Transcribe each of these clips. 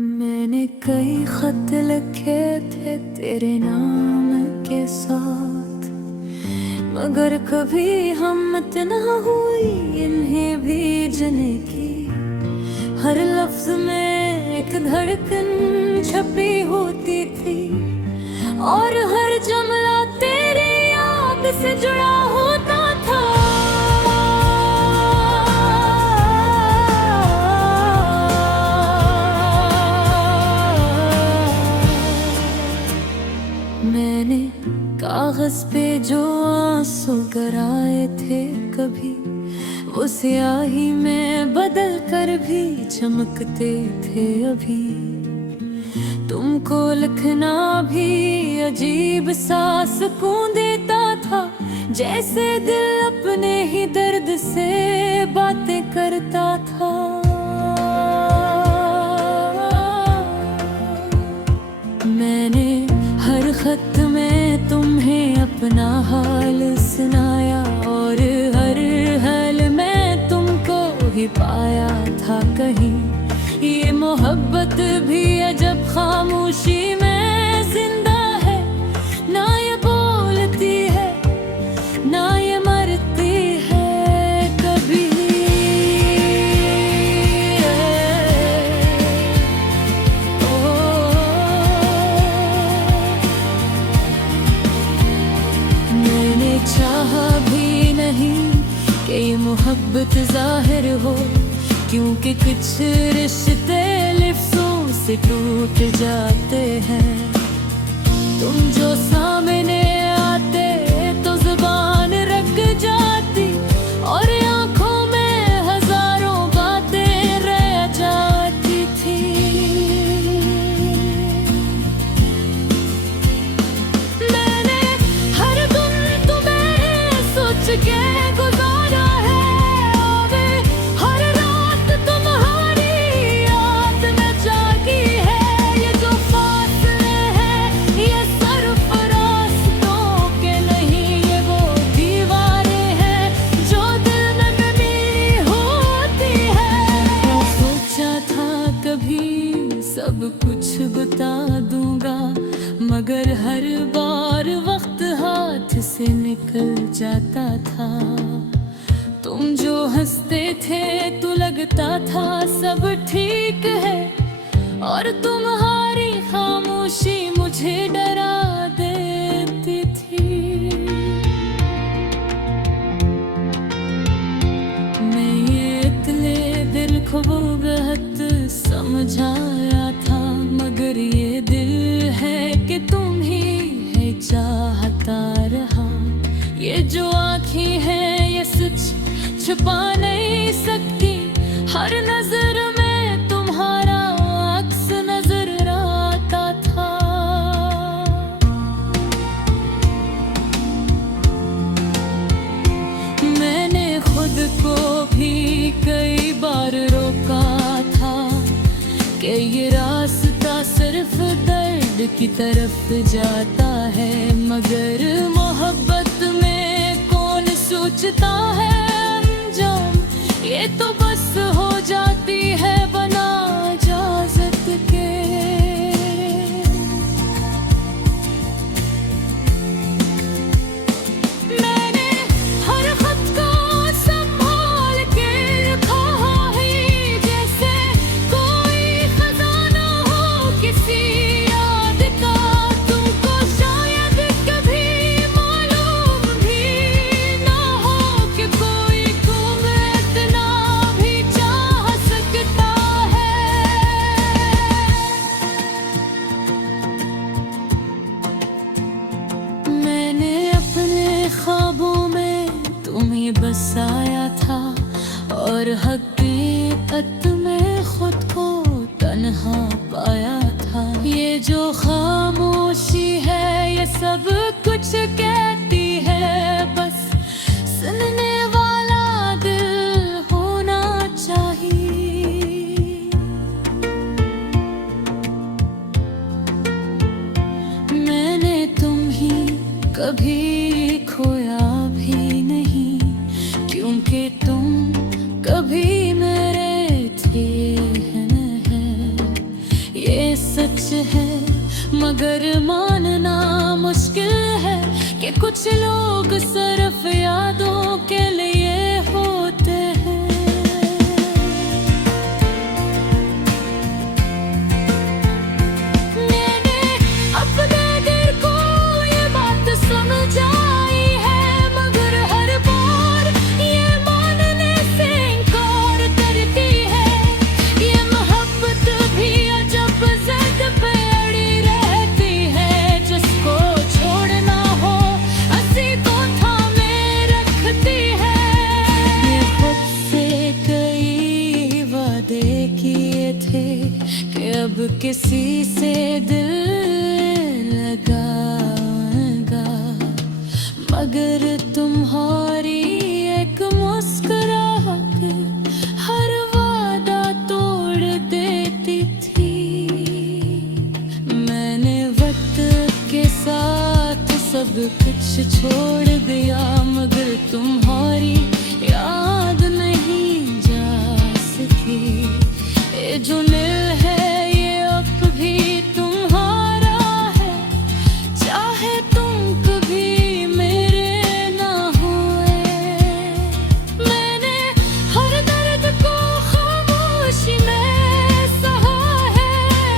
मैंने कई खत लिखे थे तेरे नाम के साथ, मगर कभी हिम्मत न हुई इन्हें भेजने की। हर लफ्ज में एक धड़कन छपी होती थी और हर जुमला तेरी याद से जुड़ा होता था। मैंने कागज पे जो आंसू कराए थे कभी, वो स्याही में बदल कर भी चमकते थे अभी। तुमको लिखना भी अजीब सा सुकून देता था, जैसे दिल अपने ही दर्द से बातें करता था। मैंने हर खत में तुम्हें अपना हाल सुनाया और हर हाल में तुमको ही पाया था कहीं। ये मोहब्बत भी अजब खामोशी में जिंदा है, ना ये बोलती है ना ये मरती है कभी। मैंने चाहा भी नहीं कि ये मोहब्बत जाहिर हो, क्योंकि कुछ रिश्ते लफ्ज़ों से टूट जाते हैं। तुम जो सामने आते तो जुबान रख जाती और आंखों में हजारों बातें रह जाती थी। मैंने हर दिन तुम्हें सोच के गुजारा है, हर रात तुम्हारी याद में जागी है। ये जो फासले हैं ये सिर्फ रास्तों के नहीं, ये वो दीवारें हैं जो दिल में मेरी होती है। सोचा था कभी सब कुछ बता दूंगा, मगर हर बार वक्त हाथ से निकल जाता था। तुम जो हंसते थे तो लगता था सब ठीक है, और तुम्हारी खामोशी मुझे डरा देती थी। मैं ये इतने दिल को वो बहुत समझाया था, मगर ये दिल है कि तुम ही है चाहता रहा। ये जो आँखें हैं ये सच छुपा नहीं सकती, हर नजर में तुम्हारा अक्स नजर आता था। मैंने खुद को भी कई बार रोका था कि ये रास्ता सिर्फ दर्द की तरफ जाता है, मगर मोहब्बत में कौन सोचता है अंजाम, ये तो बस हो जाती है बना इजाजत के। मैंने हर खत को संभाल के लिखा है, जैसे कोई खजाना हो किसी याद का। तुमको शायद कभी मालूम भी ना हो कि कोई तुम्हें इतना भी चाह सकता है। मैंने अपने ख्वाबों में तुम्हें बसाया था और हकीकत में खुद को तन्हा पाया था। ये जो खामोशी है ये सब कुछ कहती है, बस सुनने वाला दिल होना चाहिए। मैंने तुम ही कभी खोया भी नहीं, क्योंकि तुम कभी मेरे थे हैं। है, मगर मानना मुश्किल है कि कुछ लोग सिर्फ यादों के लिए होते हैं। मैंने अपने दिल को ये बात समझाई है, मगर हर बार ये मानने से इनकार करती है। ये मोहब्बत भी अजब ज़िद पे अड़ी रहती है, जिसको छोड़ना हो उसी को थामे रखती है। ये खुद से कई वादे किए थे कि अब किसी से दिल लगाऊंगा, मगर तुम्हारी एक मुस्कुराहट हर वादा तोड़ देती थी। मैंने वक्त के साथ सब कुछ छोड़ दिया, मगर तुम्हारी याद नहीं जा सकी। ये जो दिल है ये अब भी तुम्हारा है, चाहे तुम कभी मेरे ना हुए। मैंने हर दर्द को खामोशी में सहा है,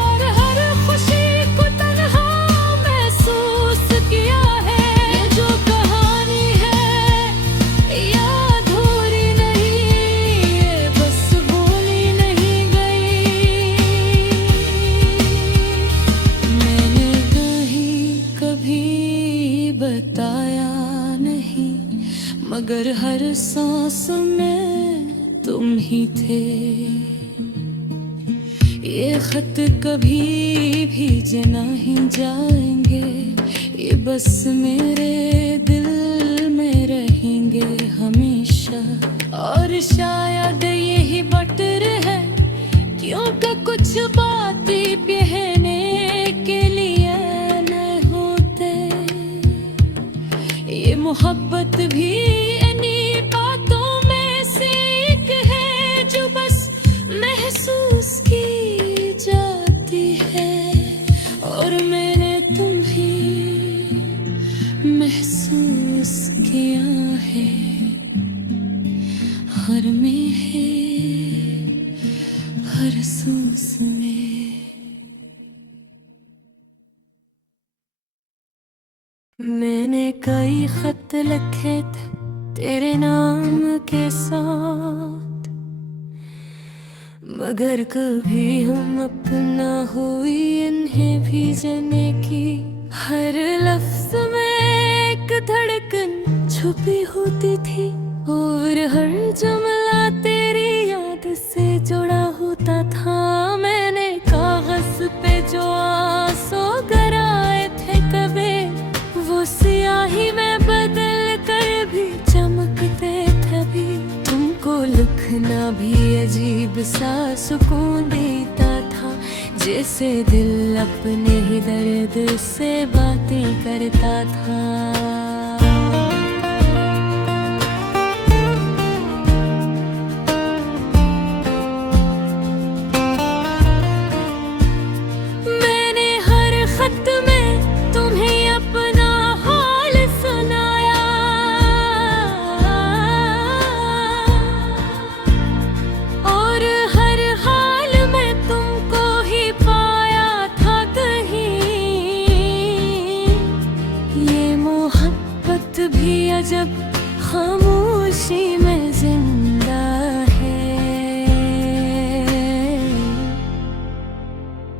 और हर खुशी को तन्हा महसूस किया है। ये जो कहानी है ये अधूरी नहीं, ये बस बोली नहीं गई। मैंने कभी बताया नहीं, मगर हर सांस में तुम ही थे। ये खत कभी भेजे नहीं जाएंगे, ये बस मेरे दिल में रहेंगे हमेशा। और शायद यही बटर है क्योंकि कुछ बातें कहने के लिए न होते। ये मोहब्बत भी इन्हीं बातों में से एक है, जो बस महसूस की जाती है। और मैंने तुम्हें महसूस किया है, हर में है, हर सांस में। मैंने कई खत लिखे थे तेरे नाम के साथ, मगर कभी हम अपना हुई इन्हें भेजने की। हर लफ्ज में एक धड़कन छुपी होती थी, और हर जुमला तेरी याद से जुड़ा होता था। मैंने कागज पे जो आंसू गराए थे कभी, वो स्याही में बदल कर भी चमकते थे भी। तुमको लिखना भी अजीब सा सुकून देता था, जैसे दिल अपने ही दर्द से बातें करता था। मैंने हर खत में तुम्हें अपना हाल सुनाया, और हर हाल में तुमको ही पाया था कहीं। ये मोहब्बत भी अजब खामोशी में जिंदा है,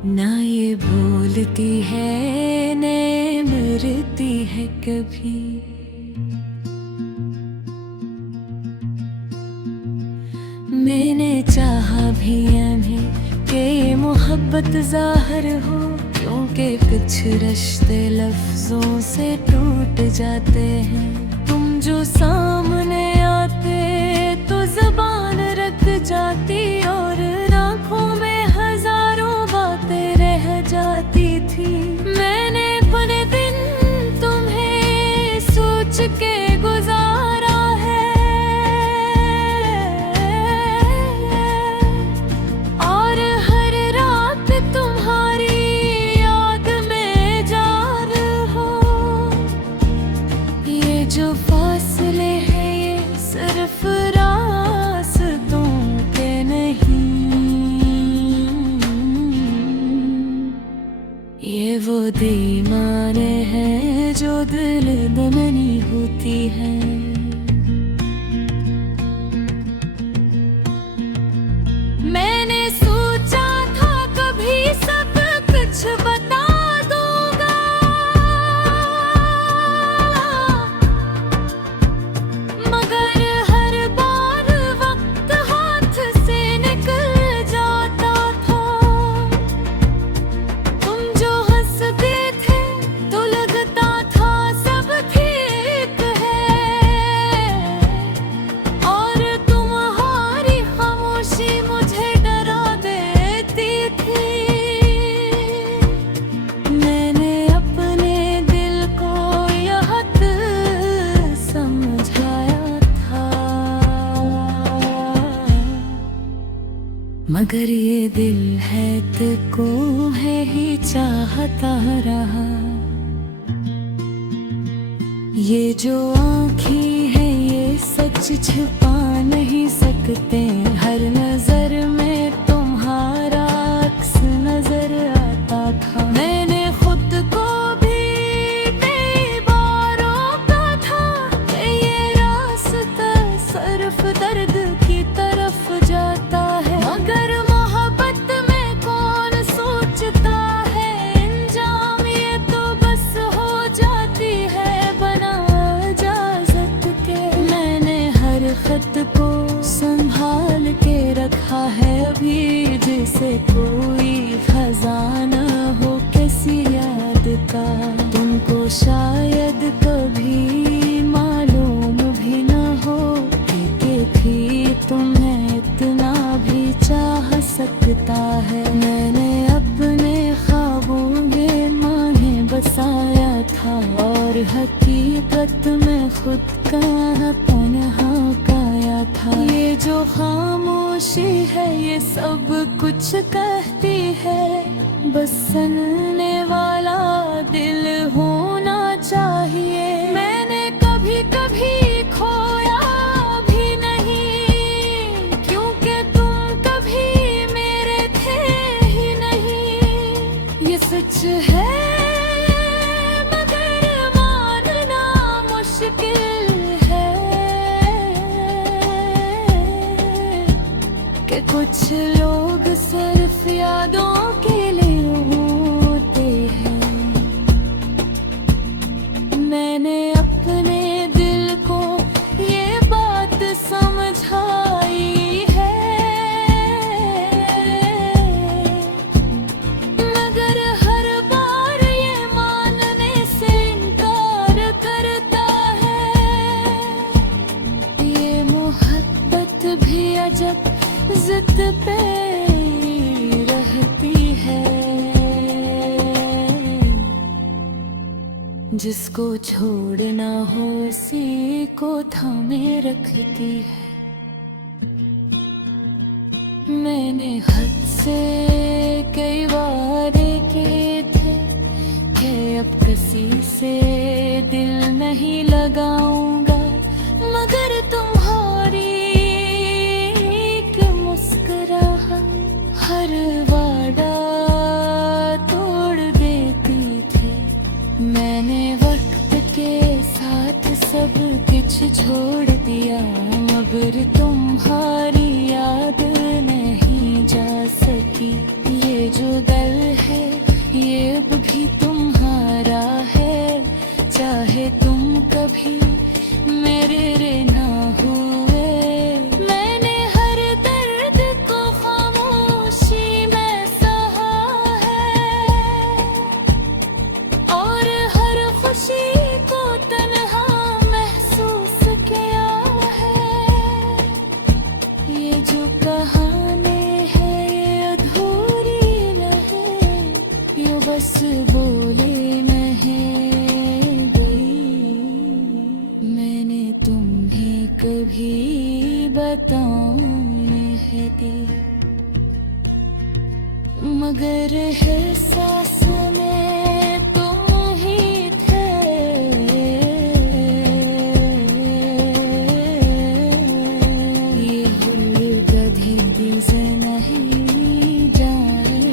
ना ये बोलती है न मरती है कभी। मैंने चाहा भी नहीं कि ये मोहब्बत ज़ाहिर हो, क्योंकि कुछ रिश्ते लफ्जों से टूट जाते हैं। तुम जो सामने आते तो ज़बान रख जाती, और आँखों में हजारों बातें रह जाती थी। मैंने अपने दिन तुम्हें सोच के गुजारा है, और हर रात तुम्हारी वो दीवाने हैं जो दिल दमनी होती है। मैंने सोचा था कभी सब कुछ बता दूंगा, मगर हर बार वक्त हाथ से निकल जाता था। तुम जो हंसते थे तो लगता था सब ठीक है, और तुम्हारी खामोशी मुझे डरा देती थी। मैंने अपने दिल को यह समझाया था, मगर ये दिल है तुझको है ही चाहता रहा। ये जो आँखें है ये सच छिपा नहीं सकते, हर नजर में तुम्हारा अक्स नजर आता था। मैंने खुद को भी कई बार रोका था कि ये रास्ता सिर्फ दर्द की तरफ जाता है, मगर मोहब्बत में कौन सोचता है इंजाम ये तो बस हो जाती है बना इजाजत के। मैंने हर खत को संभाल के रखा है अभी, जैसे कोई खजाना हो किसी याद का। तुमको शायद कभी मालूम भी न हो कि भी तुम्हें इतना भी चाह सकता है। मैंने अपने ख्वाबों में मांगे बसाया था, और हकीकत में खुद का पनहा काया था। ये जो खामोशी है ये सब कुछ कहती है, बस सुनने वाला दिल होना चाहिए। मैंने कभी कभी खोया भी नहीं, क्योंकि तुम कभी मेरे थे ही नहीं। ये सच है मगर मानना मुश्किल है कि कुछ लोग सिर्फ यादों के लिए होते हैं। मैंने अपने दिल को ये बात समझाई है, मगर हर बार ये मानने से इनकार करता है। ये मोहब्बत भी अजब जिद पे रहती है, जिसको छोड़ना हो उसी को थामे रखती है। मैंने हद से कई वादे किए थे कि अब किसी से दिल नहीं लगाऊंगा, मगर तुम्हारी एक मुस्कुराहट हर वादा तोड़ देती थी। मैंने वक्त के साथ सब कुछ छोड़ दिया, मगर तुम्हारी याद नहीं जा सकी। ये जो दिल है ये अब भी तुम्हारा है, चाहे तुम कभी मेरे रे ना हुए। मैंने हर दर्द को खामोशी में सहा है, और हर खुशी को तन्हा महसूस किया है। ये जो कहानी है ये अधूरी रहे, यूं बस बोले नहीं गई। मैंने तुम्हें कभी बताने है दिया, मगर एहसास में तुम ही थे। ये हुर्र गधे दिल नहीं जाए,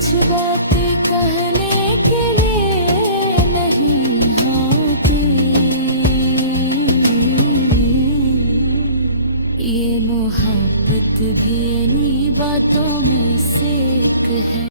कुछ बातें कहने के लिए नहीं होती। ये मोहब्बत भी इन्हीं बातों में से एक है।